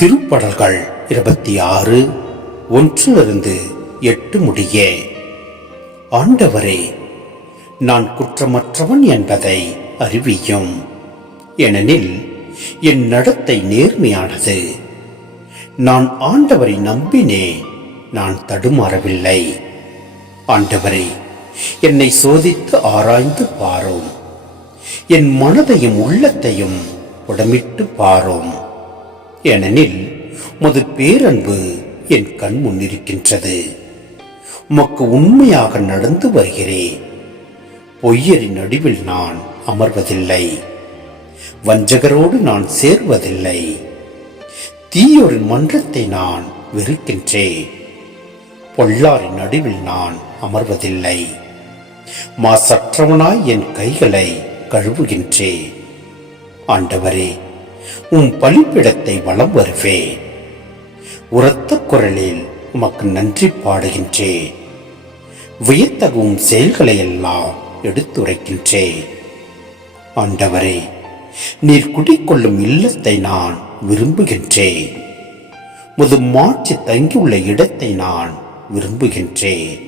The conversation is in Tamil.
திருப்படல்கள் 26 1-8 முடிய. ஆண்டவரே, நான் குற்றமற்றவன் என்பதை அறிவியும். ஏனெனில் என் நடத்தை நேர்மையானது. நான் ஆண்டவரை நம்பினே, நான் தடுமாறவில்லை. ஆண்டவரே, என்னை சோதித்து ஆராய்ந்து பாரும். என் மனதையும் உள்ளத்தையும் உடமிட்டு பாரும். ஏனெனில் உமது பேரன்பு என் கண் முன்னிருக்கின்றது. உமக்கு உண்மையாக நடந்து வருகிறேன். பொய்யரின் நடுவில் நான் அமர்வதில்லை. வஞ்சகரோடு நான் சேர்வதில்லை. தீயோரின் மன்றத்தை நான் வெறுக்கின்றேன். பொல்லாரின் நடுவில் நான் அமர்வதில்லை. மாசற்றவனாய் என் கைகளை கழுவுகின்றேன். ஆண்டவரே, உம் பலிப்பிடத்தை வலம் வருவேன். உரத்த குரலில் உமக்கு நன்றி பாடுகின்றேன். வியத்தகும் செயல்களை எல்லாம் எடுத்துரைக்கின்றேன். ஆண்டவரே, நீர் குடிக்கொள்ளும் இல்லத்தை நான் விரும்புகின்றேன். முது மாட்சி தங்கியுள்ள இடத்தை நான் விரும்புகின்றேன்.